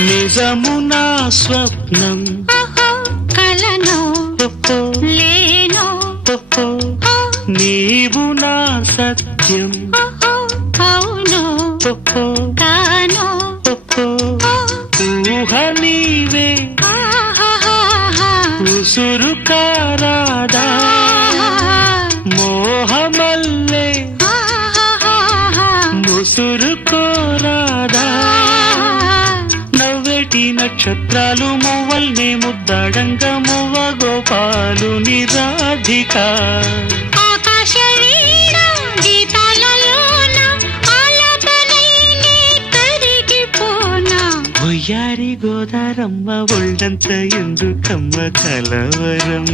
నిజమునా స్వప్నం కలను లేను నీవు నా సత్యం అవును కాను ఊహ నీవే ఉసురు కారాదా మోహమల్లే ముసురు కోరాదా నవ్వేటి నక్షత్రాలు మువ్వల్నే ముద్దాడంగా మువ్వ గోపాలు నిరాధిక ఒయ్యారి గోదారమ్మ ఒళ్ళంత ఎందుకమ్మ కలవరం